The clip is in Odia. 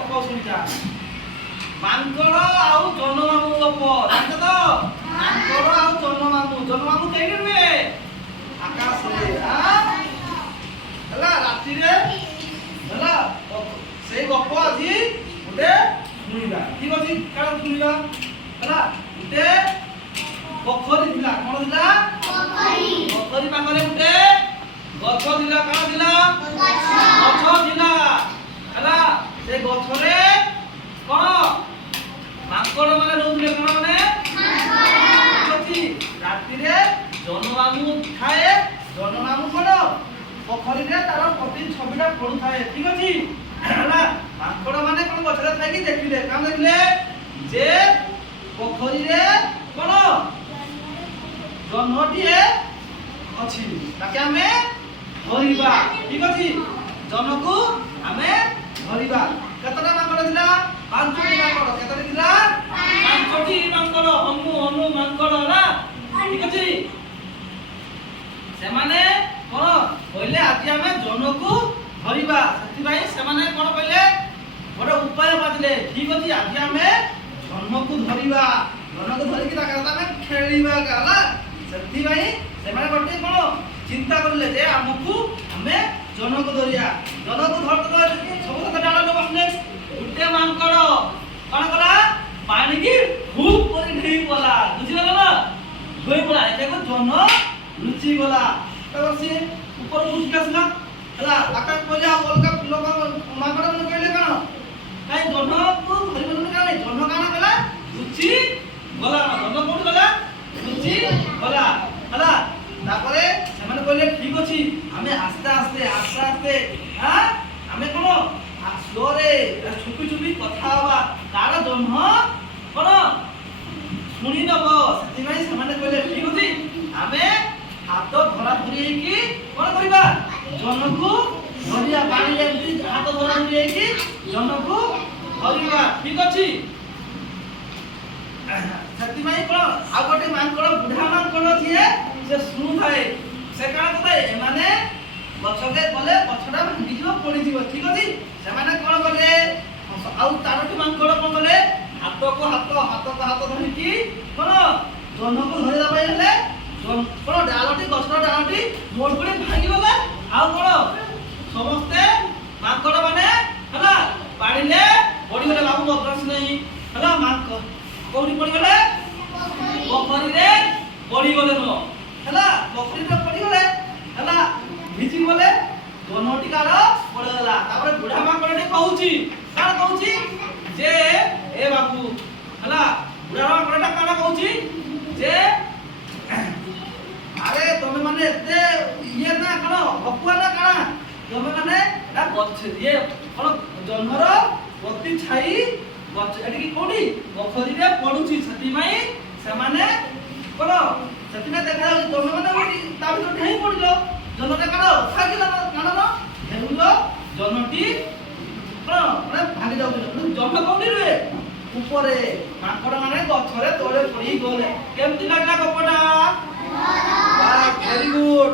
ଗପ ଶୁଣିଥା। ମାଙ୍କଡ ଆଉ ଜହ୍ନମାମୁଁ ଗପ ଜାଣିଛ ତ? ମାଙ୍କଡ ଆଉ ଜହ୍ନମାମୁଁ। ଜହ୍ନମାମୁଁ କେଇଠି ରୁହେ? ଆକାଶରେ। ହେଲା ରାତିରେ ହେଲା ସେଇ ଗପ ଆଜି ଗୋଟେ ଶୁଣିବା। ଠିକ ଅଛି କାରଣ ଶୁଣିବା ହେଲା। ଗୋଟେ ପୋଖରୀ ଥିଲା। କଣ ଥିଲା? ପୋଖରୀ ପାଖରେ ଗୋଟେ ଗଛ ଥିଲା। କଣ ଥିଲା? ଗଛ ଥିଲା ହେଲା। ସେ ଗଛରେ କଣ ମାଙ୍କଡ ମାନେ ରହୁଥିଲେ। କଣ ମାନେ? ରାତିରେ ଜହ୍ନମାମୁଁ ଥାଏ। ଜହ୍ନମାମୁଁ କଣ ପୋଖରୀରେ ତାର ପ୍ରତି ଛବିଟା ପଡୁଥାଏ। ଠିକ ଅଛି ହେଲା। ମାଙ୍କଡ ମାନେ କଣ ଗଛରେ ଥାଇକି ଦେଖିଲେ। କଣ ଦେଖିଲେ? ଯେ ପୋଖରୀରେ କଣ ଜହ୍ନଟିଏ ଅଛି, ତାକେ ଆମେ ଧରିବା। ଠିକ ଅଛି ଜହ୍ନକୁ ଆମେ ଧରିବା। କେତେଟା ମାଙ୍କଡ ଥିଲା? 5ଟି ମାଙ୍କଡ। କେତେଟା ଥିଲା? 5ଟି ମାଙ୍କଡ। ହନୁ ହନୁ ମାଙ୍କଡ ହେଲା। ଠିକ ଅଛି ସେମାନେ କଣ କହିଲେ? ଆଜି ଆମେ ଜହ୍ନକୁ ଧରିବା। ସେଥିପାଇଁ ସେମାନେ କଣ କହିଲେ? ଗୋଟେ ଉପାୟ ବାଜିଲେ। ଠିକ ଅଛି ଆଜି ଆମେ ଜହ୍ନକୁ ଧରିବା। ଜହ୍ନକୁ ଧରିକି ତାଙ୍କ ସହିତ ଆମେ ଖେଳିବା ହେଲା। ସେଥିପାଇଁ ସେମାନେ ଗୋଟେ କଣ ଚିନ୍ତା କରିଲେ ଯେ ଆମକୁ ଆମେ ଜହ୍ନକୁ ଧରିବା। ଜହ୍ନକୁ ଧରତେ ସବୁ ଡାଳରେ ବସିଲେ। ଗୋଟେ ମାଙ୍କଡ କଣ କଲା? ପାଣିକି ହୁକ୍ କରି ଢେଇ ପଡିଲା। ବୁଝିଗଲ ନା? ଧୋଇ ପଡିଲା। ଏଟାକୁ ଜହ୍ନ ଲୁଚି ଗଲା। ତାପରେ ସିଏ ଉପରକୁ ଉଠି ଆସିଲା ହେଲା। ତାକୁ କହିଲେ ଆଉ ଅଲଗା ଲୋକ ମାଙ୍କଡ ମାନେ କହିଲେ କଣ? କାଇଁ ଜହ୍ନକୁ ଧରିବନି କାଇଁ? ଜହ୍ନ କାଣା କଲା? ଲୁଚି ଗଲା। ଜହ୍ନ କୋଉଠି ଗଲା? ଲୁଚି ଗଲା ହେଲା। ତାପରେ ସେମାନେ କହିଲେ ଠିକ ଅଛି ଆମେ ଆସ୍ତେ ଆସ୍ତେ ଆମେ କଣ ସ୍ଲୋରେ ଚୁପି ଚୁପି କଥା ହବା। ତାର ଜହ୍ନ କଣ ଶୁଣି ନବ। ସେଥିପାଇଁ ସେମାନେ କହିଲେ ଠିକ ଅଛି ଆମେ ହାତ ଧରା ଧରି ହେଇକି କଣ କରିବା? ଜହ୍ନକୁ ଧରିବା। ପାଣିରେ ଏମିତି ହାତ ଧରା ଧରି ହେଇକି ଜହ୍ନକୁ ଧରିବା। ଠିକ ଅଛି ସେଥିପାଇଁ କଣ ଆଉ ଗୋଟେ ମାଙ୍କଡ ବୁଢା ମାଙ୍କଡ ଯିଏ ସେ ଶୁଣୁଥାଏ। ସେ କାଣ କଥାଏ? ଏମାନେ ଗଛକେ ଗଲେ ଗଛଟା ଭାଙ୍ଗିଯିବ ପଡିଯିବ। ଠିକ ଅଛି ସେମାନେ କଣ କଲେ? ଆଉ 4ଟି ମାଙ୍କଡ କଣ କଲେ? ହାତକୁ ହାତ ଧରିକି କଣ ଜହ୍ନକୁ ଧରିବା ପାଇଁ ହେଲେ କଣ ଡାଳଟି ଗଛର ଡାଳଟି ମୋଡ କରି ଭାଙ୍ଗିଗଲା। ଆଉ କଣ ସମସ୍ତେ ମାଙ୍କଡ ମାନେ ହେଲା ପାଣିରେ ପଡିଗଲେ। ବାବୁ ବଦମାସ ନାହିଁ ହେଲା। କୋଉଠି ପଡିଗଲେ? ପୋଖରୀରେ ପଡିଗଲେ ନ ହେଲା। ପୋଖରୀରେ ପଡିଗଲେ ହେଲା। ଭିଜି ଗଲେ। ଜହ୍ନଟି କାଳ ପଡିଗଲା। ତାପରେ ବୁଢା ମାଙ୍କଡଟି କହୁଛି କଣ କହୁଛି? ଯେ ଏ ବାବୁ ହେଲା ବୁଢା ମାଙ୍କଡଟା କଣ କହୁଛି? ଯେ ଆରେ ତମେ ମାନେ ଏତେ ଇଏ ନା କଣ ଭକୁଆ ନା କଣ? ତମେ ମାନେ ଏଟା ଗଛ ଇଏ କଣ ଜହ୍ନର ପ୍ରତି ଛାଇ ଗଛ ଏଠିକି କୋଉଠି ପୋଖରୀରେ ପଡୁଛି। ସେଥିପାଇଁ ସେମାନେ କଣ ସେଥିପାଇଁ ଦେଖାଯାଉଛି ତମେ ମାନେ ତା ଭିତରେ ଢେଇ ପଡିଲ। ଜହ୍ନଟା କଣ ଭାଙ୍ଗିଲା କାରଣ ହେଉଲ ଜହ୍ନଟି କଣ ମାନେ ଭାଙ୍ଗି ଯାଉଛି। ଜହ୍ନ କୋଉଠି ରୁହେ? ଉପରେ। ମାଙ୍କଡ ମାନେ ଗଛରେ ତଳେ ପଡି ଗଲେ। କେମିତି ଲାଗିଲା ଗପଟା? Very good.